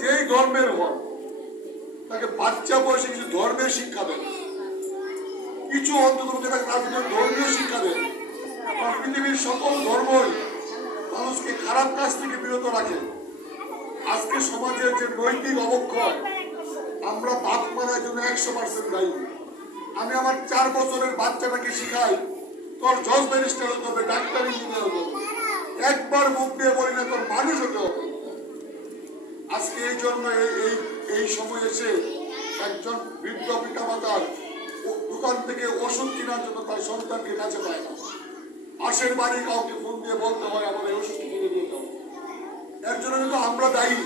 যেই ধর্মের হন তাকে বাচ্চা বয়সে কিছু ধর্মের শিক্ষা দেন, কিছু অন্তত তার ভিতরে ধর্মীয় শিক্ষা দেন। কারণ পৃথিবীর সকল ধর্মই মানুষকে খারাপ কাজ থেকে বিরত রাখে। আজকে সমাজের যে নৈতিক অবক্ষয়, আমরা বাপ মারার জন্য 100% দায়ী। আমি আমার 4 বছরের বাচ্চাটাকে শিখাই তোর জজ ব্যারিস্টার হতে হবে, ডাক্তার ইঞ্জিনিয়ার হতে হবে, একবার মুখ দিয়ে বলি না তোর মানুষ হতে হবে। আজকে এই জন্য এই সময় এসে একজন বৃদ্ধ পিতা মাতার দোকান থেকে ওষুধ কেনার জন্য তার সন্তানকে কাছে পায় না। পাশের বাড়ি কাউকে ফোন দিয়ে বলতে হয় আমার এই ওষুধ কিনে দিতে হবে। এর জন্য কিন্তু আমরা দায়ী।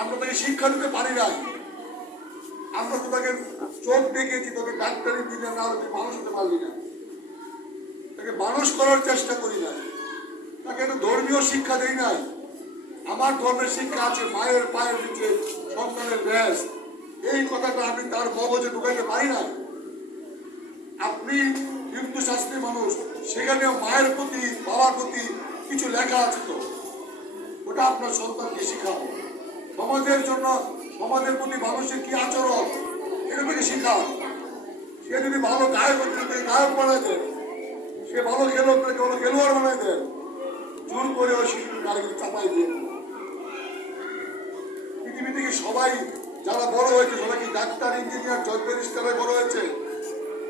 আমরা তাকে শিক্ষা দিতে পারি নাই। আমরা তো তাকে চোখ দেখেছি, তোকে ডাক্তারি দিলে না হলে মানুষ হতে পারলি না। তাকে মানুষ করার চেষ্টা করি না, তাকে একটু ধর্মীয় শিক্ষা দেই নাই। আমার ধর্মের শিক্ষা আছে মায়ের পায়ের নিচে সন্তানের ব্যাস, এই কথাটা আমি তার মগজে ঢুকাইতে পারি না। আপনি হিন্দু শাস্ত্রী মানুষ, সেখানেও মায়ের প্রতি বাবার প্রতি কিছু লেখা আছে, তো ওটা আপনার সন্তানকে শিখাবো। সমাজের জন্য সমাজের প্রতি মানুষের কি আচরণ এটা থেকে শিখান। সে যদি ভালো গায়ক হতে গায়ক বানায় দেন, সে ভালো খেলোয়াড় ভালো খেলোয়াড় বানায় দেন, জোর করে ওই শিশুর গাড়িকে চাপাই দিয়ে। পৃথিবী থেকে সবাই যারা বড় হয়েছে সবাই কি ডাক্তার ইঞ্জিনিয়ার জজ ব্যারিস্টারে বড় হয়েছে?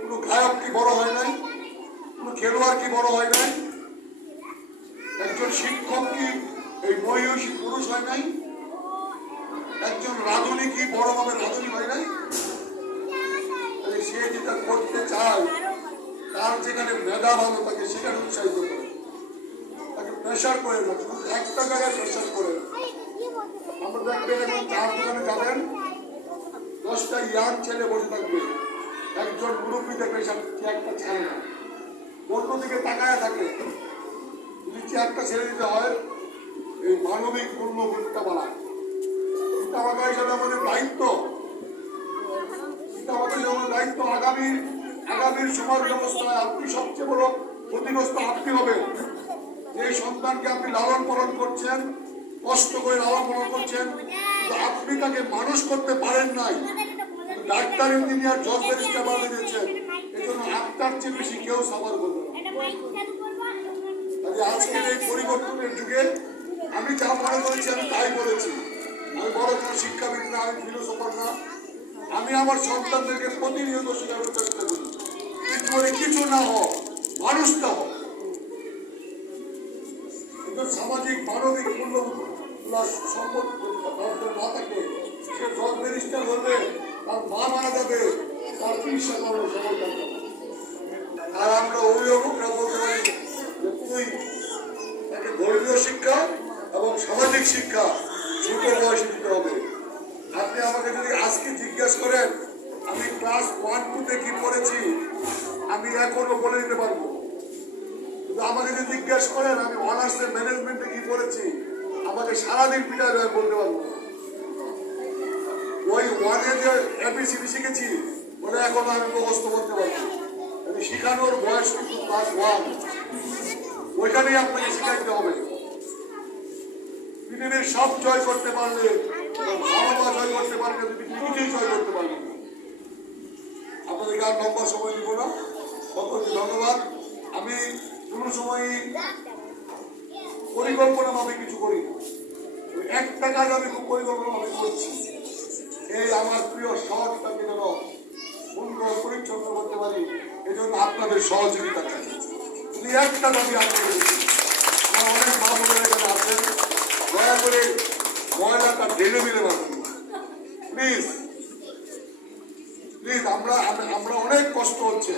কোনো গায়ক কি বড় হয় নাই? কোনো খেলোয়াড় কি বড় হয় নাই? একজন শিক্ষক কি এই মহিষী পুরুষ হয় নাই? একজন রাঁধুনি কি বড়ভাবে রাঁধুনি হয় নাই? সে যেটা করতে চায়, তার যেখানে মেধা ভালো তাকে সেখানে উৎসাহিত করে, তাকে প্রেশার করে না, একটা জায়গায় প্রেশার করে না। আমরা দেখবেন এখন চার দোকানে যাবেন, 10টা ইয়াং ছেলে বসে থাকবে, একজন মুরব্বী দেখবে চেয়ারটা ছাড়ে না, অন্যদিকে তাকায় থাকে। যদি চেয়ারটা ছেড়ে দিতে হয়, এই মানবিক মূল্যবোধটা বাড়ায়। এটা আমাদের হিসাবে আমাদের দায়িত্ব, এটা আমাদের যেমন দায়িত্ব। আগামীর সমাজ ব্যবস্থায় আপনি সবচেয়ে বড় ক্ষতিগ্রস্ত আপনি হবেন। যে সন্তানকে আপনি লালন পালন করছেন, কষ্ট করে লালন পালন করছেন, কিন্তু আপনি তাকে মানুষ করতে পারেন নাই। ডাক্তার ইঞ্জিনিয়ার জজ ব্যারিস্টার বানিয়ে দিয়েছেন, এই জন্য আপনার চেয়ে বেশি কেউ সাফার করবে না। আজকের এই পরিবর্তনের যুগে আমি যা মনে করেছি আমি তাই বলেছি। আমি বড় কোনো শিক্ষাবিদ না, আমি ফিলোসফার না। আমি আমার সন্তানদেরকে প্রতিনিয়ত শেখানোর চেষ্টা করি, কিছু না হোক, মানুষটা হোক। সামাজিক মানবিক মূল্যগুলো সম্পদ না থাকে, সে জজ ব্যারিস্টার হলে তার মা মারা যাবে, তার চিকিৎসা করার সময় থাকবে। আর আমরা অভিভাবকরা বলতে পারি যে তুই তাকে ধর্মীয় শিক্ষা এবং সামাজিক শিক্ষা ছোট বয়সে দিতে হবে। আপনি আমাকে যদি আজকে জিজ্ঞেস করেন আমি ক্লাস 1-2-তে কি পড়েছি, আমি এখনো বলে দিতে পারবো। কিন্তু আমাকে যদি জিজ্ঞেস করেন আমি অনার্সের ম্যানেজমেন্টে কি পড়েছি, আমাকে সারাদিন পিটায় বলতে পারবো। ওই 1-এ যে ABCD শিখেছি ওটা এখনো আমি মুখস্থ করতে পারবো। আমি শিখানোর বয়স কিন্তু ক্লাস 1, ওইখানেই আপনাকে শিখাইতে হবে। পৃথিবীর সব জয় করতে পারলে, ভালোবাসা জয় করতে পারলে, তুমি কিছুই জয় করতে পারবে না। আপনাদেরকে আর লম্বা সময় দিব না, সকলকে ধন্যবাদ। আমি কোনো সময়ই পরিকল্পনা ভাবে কিছু করি না, একটা কাজ আমি খুব পরিকল্পনা ভাবে করছি। এই আমার প্রিয় শহরটাকে যেন সুন্দর পরিচ্ছন্ন করতে পারি, এই জন্য আপনাদের সহযোগিতা চাই। যদি একটা দাবি আপনাদের, আমার অনেক মা বোনেরা এখানে আছেন, দয়া করে ময়লাটা ঢেলে মিলে পাবেন প্লিজ প্লিজ। আমরা অনেক কষ্ট হচ্ছে।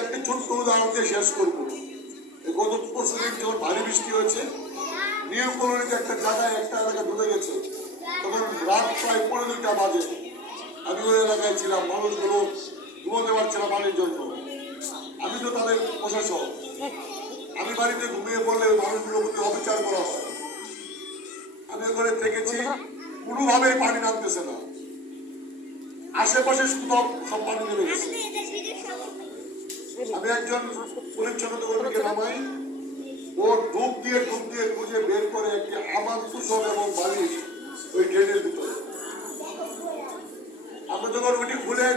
একটি ছোট্ট উদাহরণ দিয়ে শেষ করবো। গত পরশুদিন যখন ভারী বৃষ্টি হয়েছে, নিউ কলোনিতে একটা জায়গায় একটা এলাকা ডুবে গেছে, তখন রাত প্রায় 15টা বাজে। আমি ওই এলাকায় ছিলাম, মানুষগুলো ঘুমোতে পারছে না পানির জন্য। আমি তো তাদের প্রশাসক, আমি বাড়িতে ঘুমিয়ে পড়লে মানুষগুলোর প্রতি অবিচার করা হয়। আমি ওখানে থেকেছি, কোনোভাবেই পানি নামতেছে না, আশেপাশে সব পানি নেমে গেছে। আমি একজন পরিচ্ছন্নতা কর্মীকে নামাই, ও ডুব দিয়ে খুঁজে বের করে একটি আমার কুশল এবং বালিশ ওই ড্রেনের ভিতরে। আমরা যখন ওইটি খুলে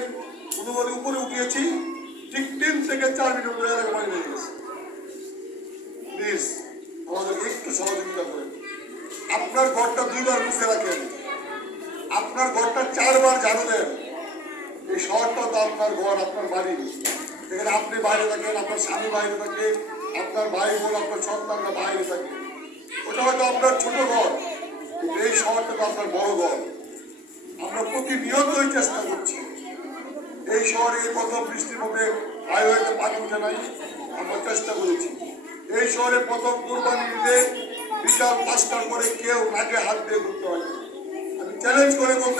অনুমতি উপরে উঠিয়েছি, ঠিক 3 থেকে 4 মিনিট ধরে পানি হয়ে গেছে। প্লিজ আমাদের একটু সহযোগিতা করেন। আপনার ঘরটা 2 বার মুছে রাখেন, আপনার ঘরটা 4 বার ঝাড়ু দেন। এই শহরটা তো আপনার ঘর, আপনার বাড়ি। এখানে আপনি বাইরে থাকেন, আপনার স্বামী বাইরে থাকে, আপনার ভাই বোন, আপনার সন্তানরা বাইরে থাকে। ওটা হয়তো আপনার ছোট ঘর, কিন্তু এই শহরটা তো আপনার বড় ঘর। আমরা প্রতিনিয়তই চেষ্টা করছি। এই শহরে এই প্রথম বৃষ্টির মধ্যে হাইওয়েতে পানি উঠে নাই, আমরা চেষ্টা করেছি। এই শহরে প্রথম কোরবানি ঈদে বিকাল 5টার পরে কেউ নাকে হাত দিয়ে ঘুরতে হয়। আমি চ্যালেঞ্জ করে বলতে